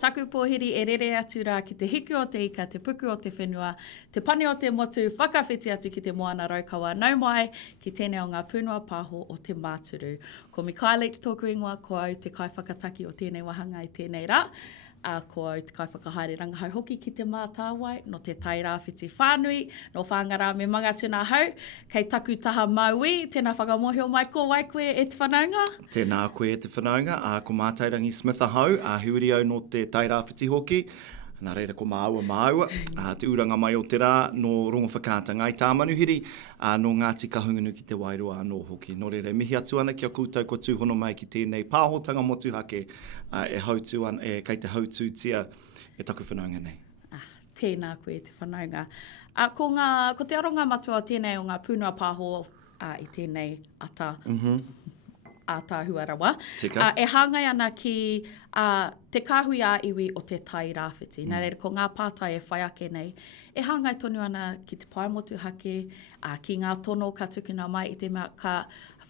taku pōhiri e rere atu rā ki te hiki o te ika, te puku o te whenua, te pane o te motu, whakawhiti atu ki te moana raukawa, nau mai ki tēnei o ngā pūnua pāho o te māturu. Ko mi kai te tōku ingoa, ko au te kai whakataki o tēnei wahanga i tēnei rā. Ko au te kai whakahaere rangahau hoki ki te Mātāwai, no te Tai Rāwhiti whānui, no whāngara me mga tūnā hau, kei taku taha maui, tēnā whakamohio mai ko wai koe e te whanaunga. Tēnā koe e te whanaunga, ko Mātai Smith ahau, huri au no te Tai Rāwhiti hoki, nā reira ko māua, te uranga mai o te rā, no rongo whakāta ngai tā manuhiri, no Ngāti Kahungunu ki te Wairua anō hoki. Nō reira, mihi atu ana kia koutou ko tūhono mai ki tēnei pāhotanga motuhake, kei te hautū tia e taku whanaunga nei. Tēnā koe te whanaunga. Ko te aronga matua tēnei o ngā pūnua pāho i tēnei ata. Aotearoa, e hāngai ana ki te Kāhui ā-iwi o te Tai Rāwhiti. Nā reira, ko ngā pātai e whai ake nei, e hāngai tonu ana ki te Pae Motuhake, ki ngā tono ka tukuna mai i te mea ka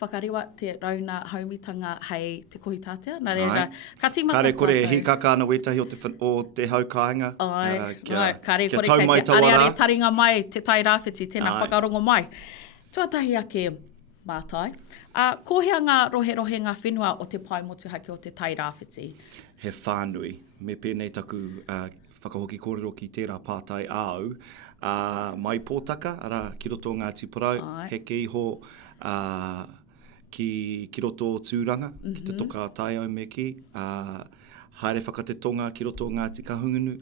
whakariwa te rauna haumitanga hei te kohitātea. Nā reira, ka tīmata kare kore e hika kāna wetahi o te haukainga. Kare kore kei te areare taringa mai te Tai Rāwhiti, tēnā whakarongo mai. Tuatahi ake Mātai. Ko hea ngā rohe ngā whenua o te Pae Motuhake o te Tai Rāwhiti? He whānui. Me pēnei taku whakahoki kōrero ki tērā pātai āu. Mai pōtaka, ara ki roto Ngāti Parau, he ke iho ki roto tūranga, ki te toka tai au me ki. Haere whakatetonga ki roto Ngāti Kahungunu.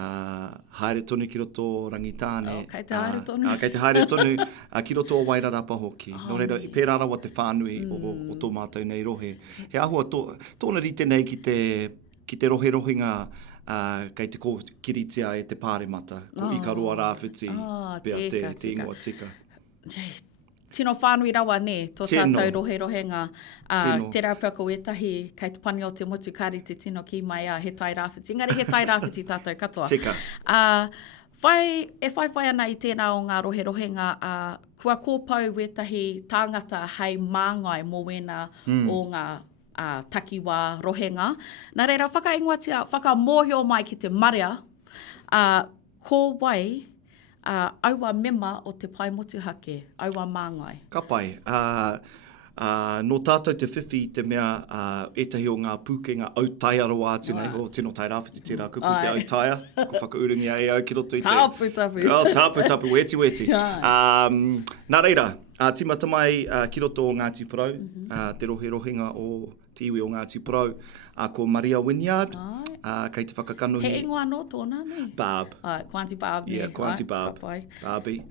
Haere tonu ki roto rangitāne. Kei te haere tonu. Kei te haere tonu ki roto o Wairarapa hoki. Nō reira, pērā rawa te whānui o tō mātou nei rohe. He ahua tōna rite nei ki te rohinga kei te kōkiritia e te pāremata. Ko Ikaroa Rāwhiti, pēr te ingoa tika. Tino whānui rawa ne, tō tātou rohenga. Te raupea ko etahi, kei te pane o te motu kāri te tino ki mai he Tai Rāwhiti. Engari he Tai Rāwhiti tātou katoa. Tika. E whai ana i tēnā o ngā rohenga, kua kōpau etahi tāngata hei māngai mō wena o ngā takiwā rohenga. Nā reira, whakaingoatia, whakamōhio mai ki te marea, ko wai, aua mema o te Pae Motuhake, aua māngai. Ka pai. No tātou te whiwhi te mea etahi o ngā pūkenga Aotearoa tēnei, o tino Tai Rāwhiti tērā kupu te Aotearoa, ko whakauringi ai au ki roto i te... Tāpu, weti. Nā reira, timata mai ki roto o Ngāti Parau, te rohenga o te iwi o Ngāti Parau, ko Maria Wynyard, kei te whakakanuhi. He ingoa no tōna, ne? Barb. Ko Auntie Barb. Yeah, ko Auntie Barb. Barbi.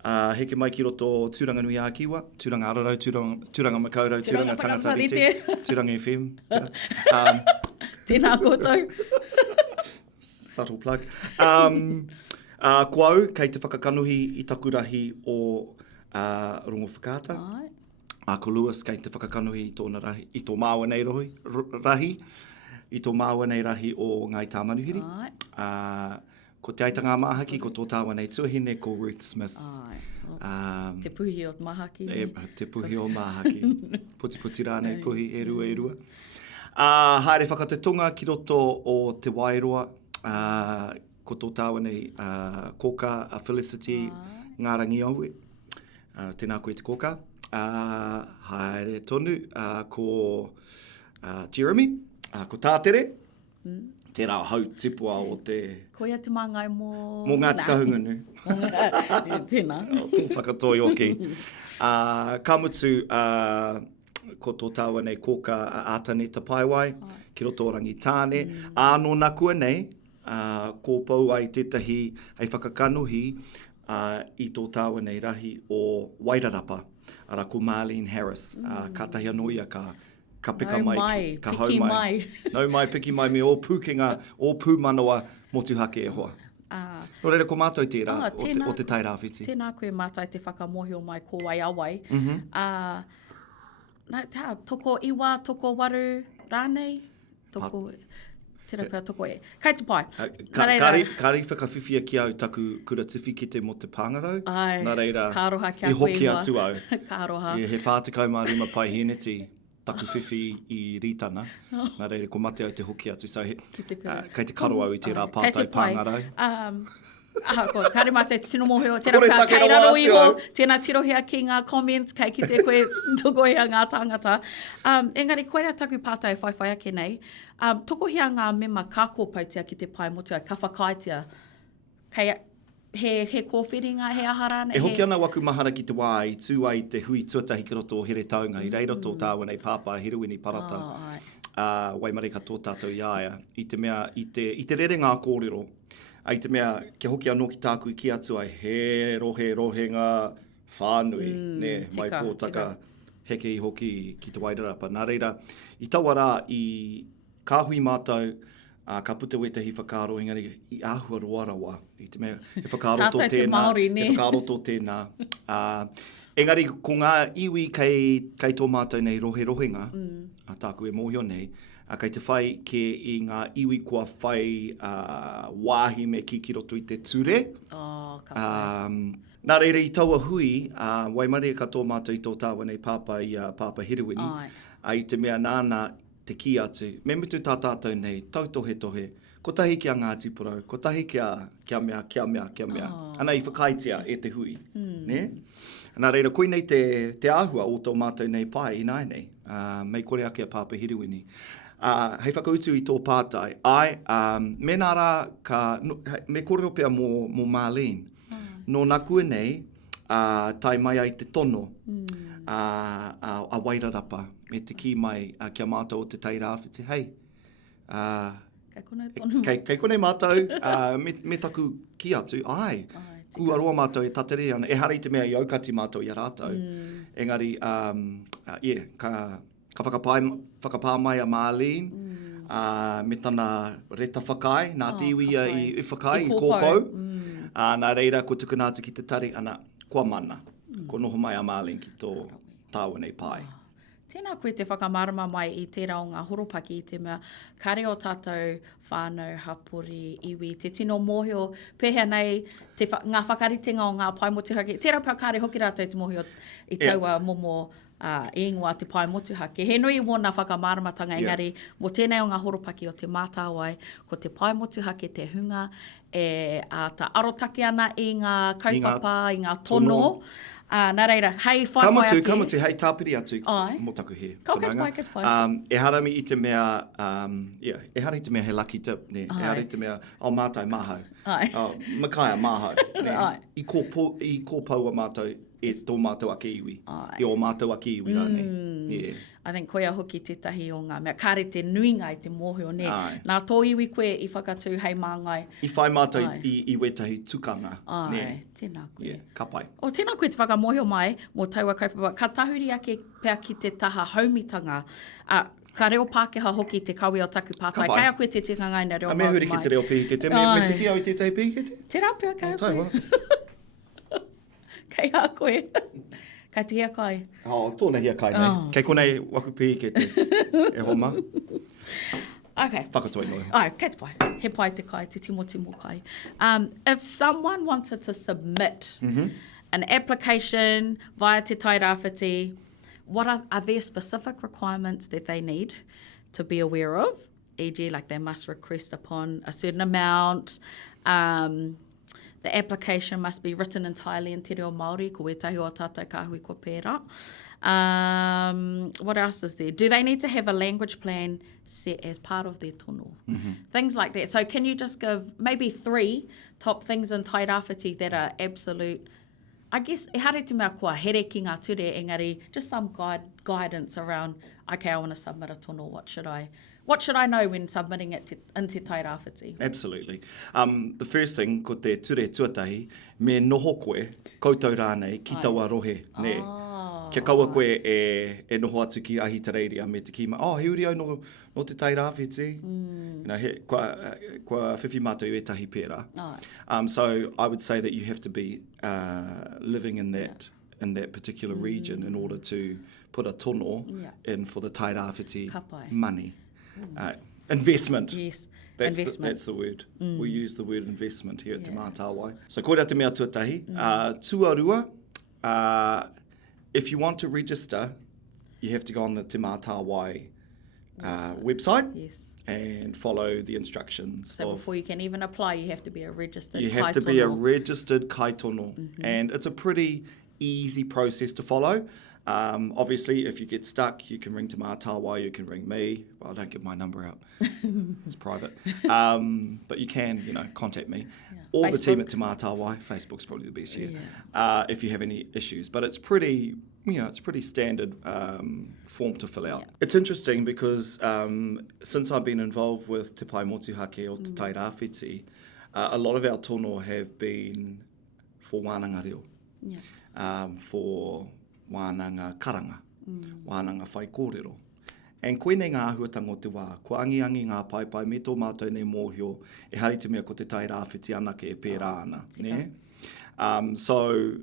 Heke mai ki roto tūranga nui ākiwa, tūranga ararau, tūranga makaurau, tūranga tangata rite, tūranga FM. Tēnā koutou. Subtle plug. Ko au, kei te whakakanuhi i taku rahi o rongo whakāta. Ko Lewis, kei te whakakanuhi i tōna rahi, i tō māua nei rahi, i tō māua nei rahi o Ngai Tāmanuhiri. Ko te aitanga Mahaki, ko tō tāua nei tuahine, ko Ruth Smith. Te puhi o Mahaki. Te puhi o Mahaki. Puti rānei puhi, e rua. Haere whakatetunga ki roto o te Wairua, ko tō tāua nei Koka, Felicity, Ngārangi Aue. Tēnā koe te Koka. Haere tonu, ko Jeremy, ko Tātere, tērā hau tipua o te... Ko ia te māngai mō... Mō Ngāti Kahungunu. Tēnā. Tō whakatoi oki. Kamutu, ko tō tāua nei kōka ātane Te Pae ki roto o rangitāne. Anō nā kua nei, ko pau ai tētahi hei whakakanuhi i tō tāua nei rahi o Wairarapa. Ara ko Marlene Harris, ka tahi anoia ka pika mai, ka hau mai. Nau mai, piki mai me o pūkenga, o pūmanoa motuhake e hoa. Nō reira, ko mātou tērā o te Tai Rāwhiti. Tēnā koe mātai te whakamohio mai ko wai awai. Toko iwa, toko waru rānei, toko... Tēnā pēr toko e. Kei te pai. Kāri whakawhiwhia ki au taku kura tiwhi ki te mo te pāngarau. Ai, nā reira, kāroha kia i hoki atu au. Kāroha. He whātekau mā rima pai heneti. taku whiwhi i rītana. Nā reire, ko mate au te hoki atu. So, kei te karo au i te rā pātai pāngarau. Kare mate, tino mōhio, tēnā pia kei raro iho, tēnā tirohia ki ngā comments, kei ki te koe tokohia ngā tāngata. Engari, koe rea taku pātai whaiwhai ake nei, tokohia ngā mema ka kōpautia ki te Pae Motuhake, ka whakaitia, kei he kōwhiringa, he ahara? E hoki ana waku mahara ki te wā i tū ai te hui tuatahi ki roto o here taunga, i reira tō tāwana i pāpā hiruini parata. Waimare ka tō tātou iaia, i te mea, i te rere ngā kōrero, ai te mea, kia hoki anō ki tāku i ki atu ai, he rohe ngā whānui, mai pōtaka heke i hoki ki te wairarapa. Nā reira, i taua rā, i Kāhui mātou, ka puta wetahi whakaro, engari, i āhua roarawa, i te mea, he whakaro tō tēnā, he whakaro tō tēnā. Engari, ko ngā iwi kei tō mātou nei rohenga, a tāku e mōhio nei, kei te whai ke i ngā iwi kua whai wāhi me ki roto i te ture. Nā reire i taua hui, waimare ka tō mātou i tō tāwana i pāpā i pāpā hiruini, i te mea nāna te ki atu. Me mutu tā tātou nei, tautohe, ko tahi kia Ngāti Porou, ko tahi kia mea. Ana i whakaitia e te hui. Ne? Nā reira, koe nei te āhua o tō mātou nei pai i nai nei, mei kore ake a pāpā hiruini. Hei whakautu i tō pātai, me nā rā, me kōrero pia mō Marlene, no nā kua nei, tai mai ai te tono, a wairarapa, me te ki mai kia mātou o Te Tai Rāwhiti, hei, kei konei mātou, me taku ki atu, kua roa mātou e tateri ana, e hari te mea i aukati mātou i a rātou, engari, ka whakapā mai a Marlene, me tana reta whakai, nā te iwi i whakai, i kōpau. Nā reira, ko tukunātu ki te tari, ana, kua mana. Ko noho mai a Marlene ki tō tāwanei pai. Tēnā koe te whakamārama mai i tērā o ngā horopaki i te mea kare o tātou whānau, hapori, iwi, te tino mōhio, pēhea nei ngā whakaritenga o ngā Pae Motuhake. Tērā pia kāre hoki rātou te mōhio i taua momo e ingoa Te Pae Motuhake. He nui mōna whakamāramatanga engari, mō tēnei o ngā horopaki o te Mātāwai, ko Te Pae Motuhake, te hunga, ta arotake ana i ngā kaupapa, i ngā tono. Nā reira, hei whaiwhai ake. Kamutu, hei tāpiri atu mō taku he. Kei pai. E harami i te mea, e hari te mea he lucky tip, ne? E hari te mea, mātai mahau. Makaia mahau. I kōpau a mātou, e tō mātou ake iwi. E o mātou ake iwi rāne. I think koia hoki tētahi o ngā mea. Kāre te nuinga i te mōhio, ne? Nā tō iwi koe i whakatū hei māngai. I whai mātou i wetahi tukanga. Tēnā koe. Ka pai. O tēnā koe te whakamōhio mai, mō taua kaupapa, ka tahuri ake pēr ki te taha haumitanga. Ka reo Pākehā hoki te kawi o taku pātai. Kai a koe te tikanga ina reo mai. A me huri ki te reo pihikete. Me tiki au i te tai pihikete? Te rā pia kai a koe. Kei a koe. Kai te hia kai. Tōna hia kai nei. Kei konei waku pihikete. E homa. Okay. Whakatoi noi. Kei te pai. He pai te kai, te timo kai. If someone wanted to submit an application via Te Tai Rāwhiti, what are there specific requirements that they need to be aware of? E.g., like they must request upon a certain amount. The application must be written entirely in te reo Māori, ko etahi o tātou kāhui ko pērā. What else is there? Do they need to have a language plan set as part of their tono? Things like that. So can you just give maybe 3 top things in Tai Rāwhiti that are absolute, I guess, e hare te mea kua here ki ngā ture, engari, just some guidance around, okay, I want to submit a tono, what should I know when submitting it in Te Tai Rāwhiti? Absolutely. The first thing, ko te ture tuatahi, me noho koe, koutou rānei, ki taua rohe, ne? Kia kaua koe e noho atu ki ahi tareiria me te kima, hiuri au no Te Tai Rāwhiti. Kua whiwhi mātou e tahi pērā. So I would say that you have to be living in that particular region in order to put a tono in for the Tai Rāwhiti money. Investment. Yes, investment. That's the word. We use the word investment here at Te Mātāwai. So korea te mea tuatahi. Tuarua, if you want to register you have to go on the Te Mātāwai website. Yes. And follow the instructions. So before you can even apply, you have to be a registered You have to be a registered kaitono. And it's a pretty easy process to follow. Obviously, if you get stuck, you can ring to Mātāwai, you can ring me. Well, I don't give my number out. It's private. But you can, contact me. Or Facebook. The team at Te Mātāwai. Facebook's probably the best here. If you have any issues. But it's pretty... it's pretty standard form to fill out. It's interesting because since I've been involved with Te Pae Motuhake or Te Tai Rāwhiti, a lot of our tono have been for wānanga reo, for wānanga karanga, wānanga whai kōrero. And koenei ngā ahuatanga o te wā, ko angi ngā pai me tō mātou nei mōhio, e hari te mea ko Te Tai Rāwhiti anake e pērā ana. So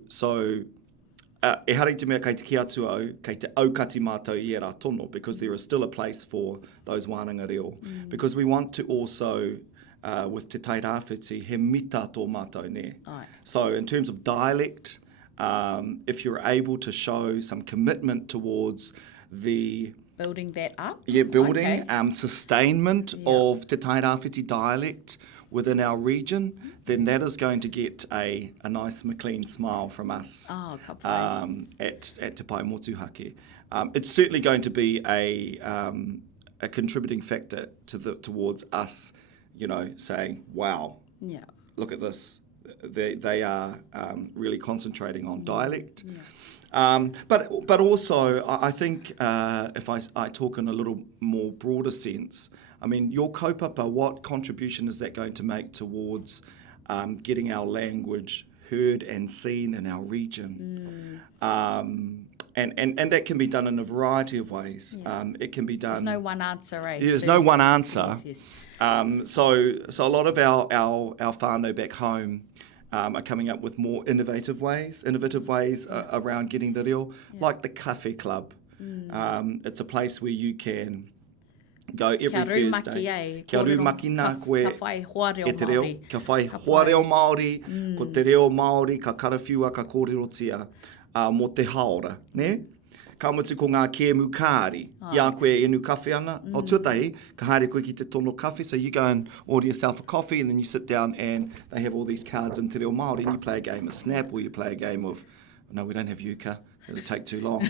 e hari te mea kei te ki atu au, kei te aukati mātou i e rā tono, because there is still a place for those wānanga reo. Because we want to also, with Te Tai Rāwhiti, he mita tō mātou ne. So in terms of dialect, if you're able to show some commitment towards the... Building that up? Yeah, building, sustainment of Te Tai Rāwhiti dialect within our region, then that is going to get a nice McLean smile from us at Te Pae Motuhake. It's certainly going to be a contributing factor towards us, saying, wow, look at this. They are really concentrating on dialect. But also, I think if I talk in a little more broader sense, I mean, your kaupapa, what contribution is that going to make towards getting our language heard and seen in our region? And that can be done in a variety of ways. It can be done... There's no one answer, right? There's no one answer. Yes. So a lot of our whānau back home are coming up with more innovative ways around getting the reo, like the Cafe Club. It's a place where you can go every Thursday. Kia rū maki nā koe e te reo. Ka whai hoareo Māori, ko te reo Māori, ka karawhiua, ka kōrerotia mō te haora, ne? Ka mutu ko ngā kēmu kāri, ia koe e nu kawhi ana. O tuatahi, ka haere koe ki te tono kawhi, so you go and order yourself a coffee and then you sit down and they have all these cards in te reo Māori and you play a game of Snap or you play a game of, no, we don't have hika. It'll take too long.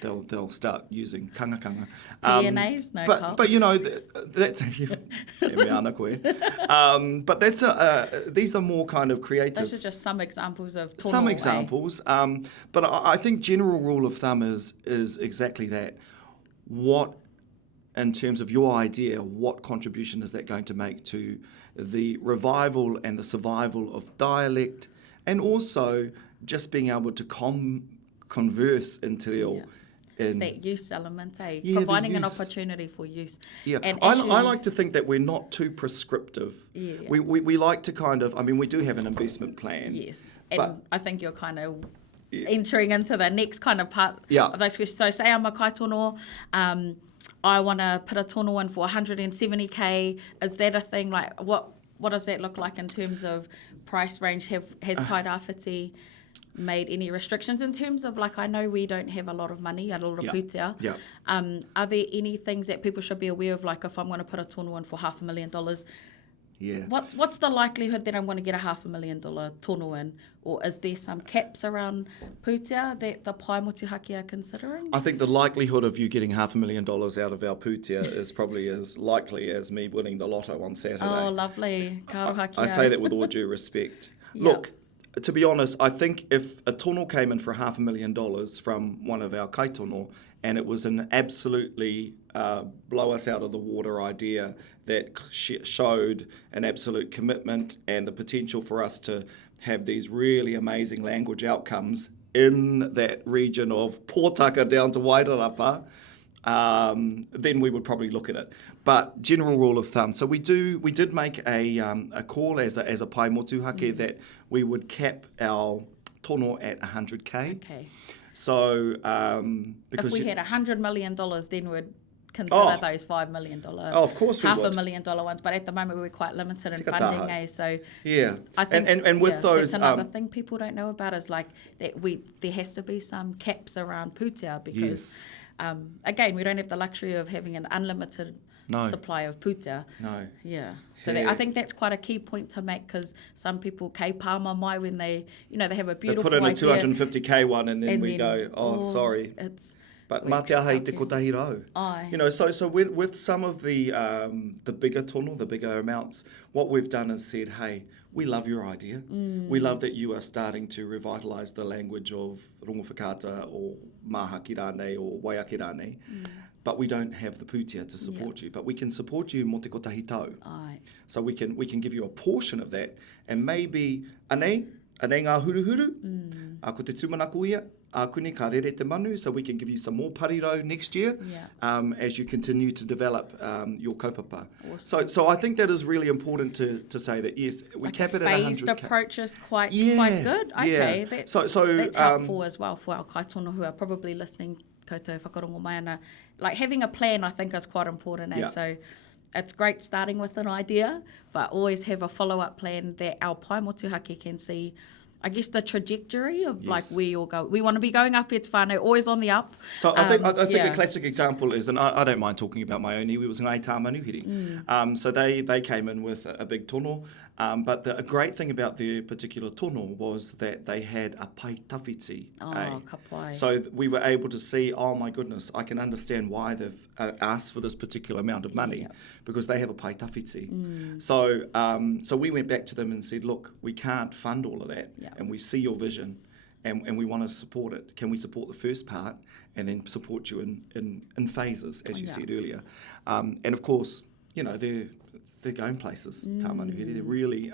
They'll start using kanga. DNA's no cop. But that's but that's these are more kind of creative. Those are just some examples of tono. Some examples. But I think general rule of thumb is exactly that. What, in terms of your idea, what contribution is that going to make to the revival and the survival of dialect, and also just being able to converse in te reo. It's that use element, providing an opportunity for use. Yeah, and I like to think that we're not too prescriptive. We like to kind of, I mean, we do have an investment plan. Yes, and I think you're kind of entering into the next kind of part of those questions. So say I'm a kaitono, I want to put a tono in for 170K. Is that a thing? Like, what does that look like in terms of price range? Has Tai Rāwhiti made any restrictions in terms of, like, I know we don't have a lot of money, a lot of pūtea. Are there any things that people should be aware of, like if I'm going to put a tono in for $500,000, what's the likelihood that I'm going to get a $500,000 tono in? Or is there some caps around pūtea that the Pae Motuhake are considering? I think the likelihood of you getting $500,000 out of our pūtea is probably as likely as me winning the lotto on Saturday. Oh, lovely. Ka roha kia. I say that with all due respect. Look, to be honest, I think if a tono came in for $500,000 from one of our kaitono, and it was an absolutely blow us out of the water idea that showed an absolute commitment and the potential for us to have these really amazing language outcomes in that region of Pōtaka down to Wairarapa, then we would probably look at it. But general rule of thumb, so we did make a call as a Pae Motuhake that we would cap our tono at 100K. Okay. So because if we had $100 million, then we'd consider those $5 million, of course we would. $500,000 ones. But at the moment we're quite limited in funding, So I think and with those, that's another thing people don't know about is like that there has to be some caps around pūtea because. again, we don't have the luxury of having an unlimited supply of puta. No. Yeah. So I think that's quite a key point to make, because some people kei pāma mai when they, they have a beautiful idea. They put in a idea, 250k one and then we go, sorry. But mā te aha i te kotahi rau. So with some of the bigger tono, the bigger amounts, what we've done is said, hey, we love your idea. We love that you are starting to revitalise the language of rongo whakaata or mahaki rānei or waiaki rānei. But we don't have the pūtea to support you. But we can support you mo te kotahi tau. So we can give you a portion of that. And maybe, anei ngā huruhuru, ko te tūmanaku ia, kune ka rere te manu, so we can give you some more pariro next year as you continue to develop your kaupapa. Awesome. So I think that is really important to say that, yes, we cap it at 100k. Phased approach is quite good. Okay, yeah. That's helpful as well for our kaitono who are probably listening koutou whakarongo mai ana. Like having a plan, I think, is quite important. So it's great starting with an idea, but always have a follow-up plan that our Pae Motuhake can see, I guess, the trajectory of like where you'll go. We want to be going up, it's whānau, always on the up. So I think a classic example is, and I don't mind talking about my own iwi, was Ngāi Tā Manuhiri. So they came in with a big tono, but a great thing about their particular tono was that they had a pai tawhiti. Ka pai. So we were able to see, oh my goodness, I can understand why they've asked for this particular amount of money, because they have a pai tawhiti. So we went back to them and said, look, we can't fund all of that. And we see your vision, and we want to support it. Can we support the first part and then support you in phases, as you said earlier? And of course, they're going places, Tā Manuhiri. They're really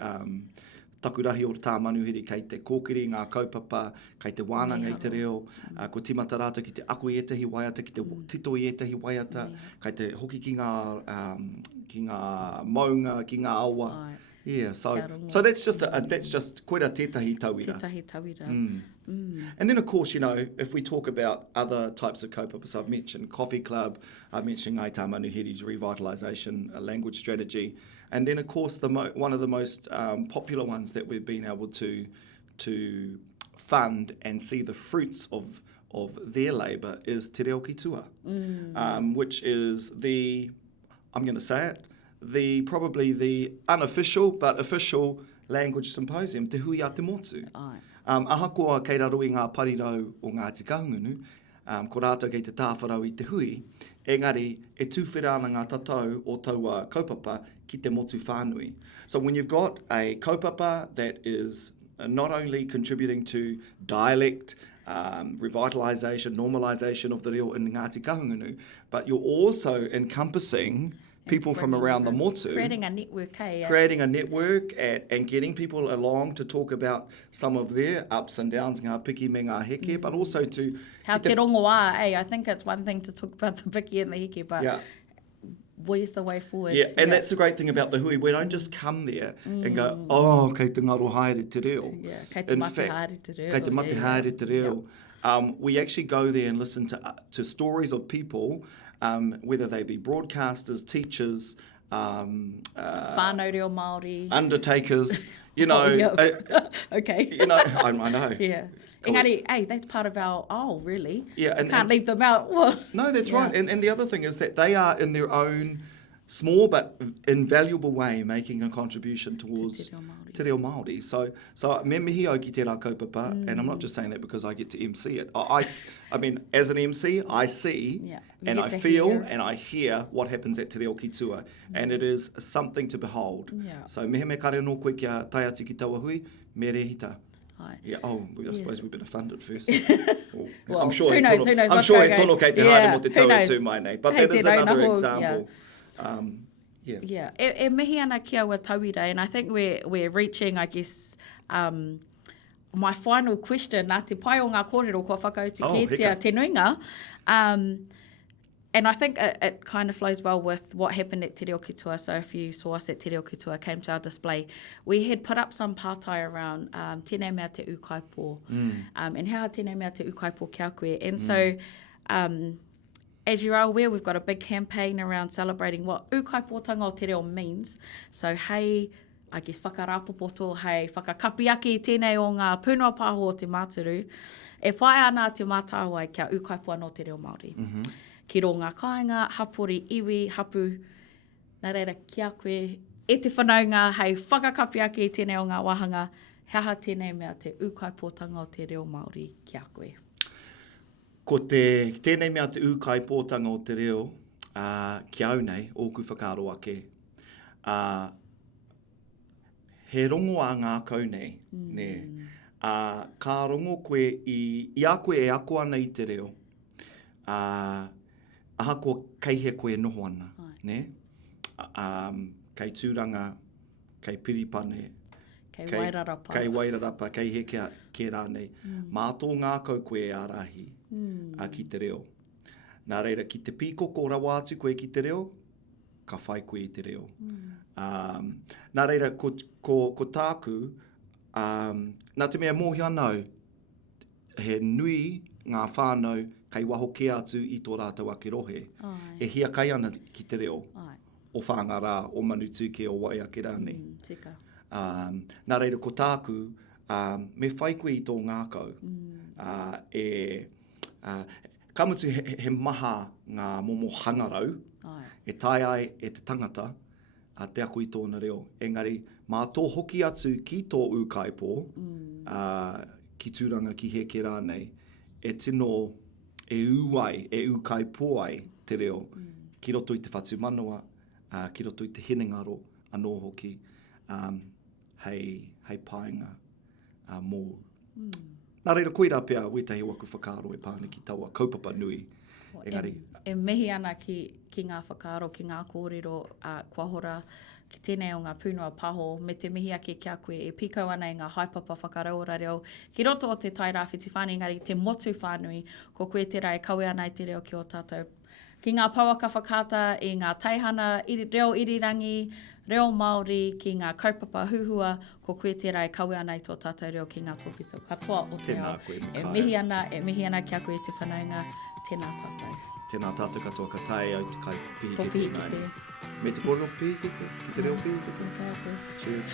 takurahi o Tā Manuhiri kei te kōkiri, ngā kaupapa, kei te wānanga i te reo, ko timata rātou ki te ako i etahi waiata, ki te tito i etahi waiata, kei te hoki ki ngā maunga, ki ngā awa. Yeah, so that's just quite a tētahi tauira. Tētahi tauira. And then, of course, if we talk about other types of kaupapas, I've mentioned Coffee Club, I've mentioned Ngāi Tā Manuhiri's revitalisation language strategy, and then, of course, one of the most popular ones that we've been able to fund and see the fruits of their labour is Te Reo Ki Tua, which is I'm going to say it, probably the unofficial but official language symposium, Te Hui a Te Motu. Ahakoa kei raro i ngā parirau o Ngāti Kahungunu, ko rātou kei te tāwharau i te hui, engari e tūwhera ana ngā tatau o taua kaupapa ki te motu whānui. So when you've got a kaupapa that is not only contributing to dialect, revitalisation, normalisation of the reo in Ngāti Kahungunu, but you're also encompassing people from around the motu. Creating a network, Creating a network and getting people along to talk about some of their ups and downs, ngā piki me ngā heke, but also to... How te rongo wā, I think it's one thing to talk about the piki and the heke, but where's the way forward? Yeah, and that's the great thing about the hui. We don't just come there and go, kei te ngaro haere te reo. Kei te mate haere te reo. Kei te mate haere te reo. We actually go there and listen to stories of people, whether they be broadcasters, teachers, whānau reo Māori, undertakers, okay. I know. Yeah. Engari, hey, that's part of our, really? Yeah. And can't leave them out. No, that's right. And the other thing is that they are in their own small but invaluable way making a contribution towards te reo Māori. So me mihi au ki te rā kaupapa, and I'm not just saying that because I get to MC it. I mean, as an MC, I see and I feel and I hear what happens at Te Reo Ki Tua, and it is something to behold. So mehe me kare no koe kia tai ati ki taua hui, me rehita. Yeah. I suppose we better fund it first. Well, I'm sure who knows I'm sure he tono kei te haere mo te taua tū mai nei. But that is another example. E mihi ana ki aua tauira, and I think we're reaching, I guess, my final question, nā te pai o ngā kōrero kua whakautu kētia te nuinga. And I think it kind of flows well with what happened at Te Reo Ki Tua. So if you saw us at Te Reo Ki Tua, came to our display, we had put up some pātai around tēnei mea te ukaipo, and how tēnei mea te ukaipo kia koe. And so, as you are aware, we've got a big campaign around celebrating what ukaipotanga o te reo means. So, hey, I guess, whakarapopoto hei whakakapi ake i tēnei o ngā pūnua pāho o te māturu, e whae ana te Mātāwai kia ukaipua no te reo Māori. Ki ro ngā kāinga, hapori, iwi, hapu, nā reira ki a koe, e te whanaunga hei whakakapi ake i tēnei o ngā wahanga, he aha tēnei mea te ukaipōtanga o te reo Māori ki a koe. Ko tēnei mea te ukaipōtanga o te reo, ki au nei, ōku whakaro ake, he rongo a ngā kau nei, ne, ka rongo koe i a koe e ako ana i te reo, aha ko kei he koe noho ana, ne? Kei tūranga, kei piripane, kei wairarapa, kei he ke rānei. Mātō ngā kau koe e ārahi ki te reo. Nā reira, ki te pīkoko rawa atu koe ki te reo, ka whai koe i te reo. Nā reira, ko tāku, nā te mea mōhi anau, he nui ngā whānau kei waho ke atu i tō rātau ake rohe. E hia kai ana ki te reo, o whāngarā, o manutuke, o wai ake rānei. Nā reira, ko tāku, me whai koe i tō ngākau, kamutu he maha ngā momo hangarau, e tai ai e te tangata, te ako i tōna reo. Engari, mā tō hoki atu ki tō ukaipō, ki tūranga ki he ke rānei, e tino e uai, e ukaipō ai te reo, ki roto i te whatu manoa, ki roto i te hinengaro anō hoki, hei paenga mō. Nā reira, koira pia, wetahi waku whakaaro e pāne ki taua kaupapa nui. Engari. E mehi ana ki ngā whakaaro, ki ngā kōrero kua hora, ki tēnei o ngā pūnua paho, me te mihi ake kia koe, e pikau ana i ngā haipapa whakareora reo. Ki roto o te Tai Rāwhiti whānui, engari te motu whānui, ko koe te rai kaue ana i te reo ki o tātou. Ki ngā pauaka whakata, i ngā teihana, reo irirangi, reo Māori, ki ngā kaupapa huhua, ko koe te rai kaue ana i tō tātou reo ki ngā tōpito. Katoa o te ao. E mihi ana kia koe te whanaunga, tēnā tātou. Tēnā tātou katoa ka tae au te kai Topi hiki te. Me te koro pīkite, ki te reo pīkite. Cheers.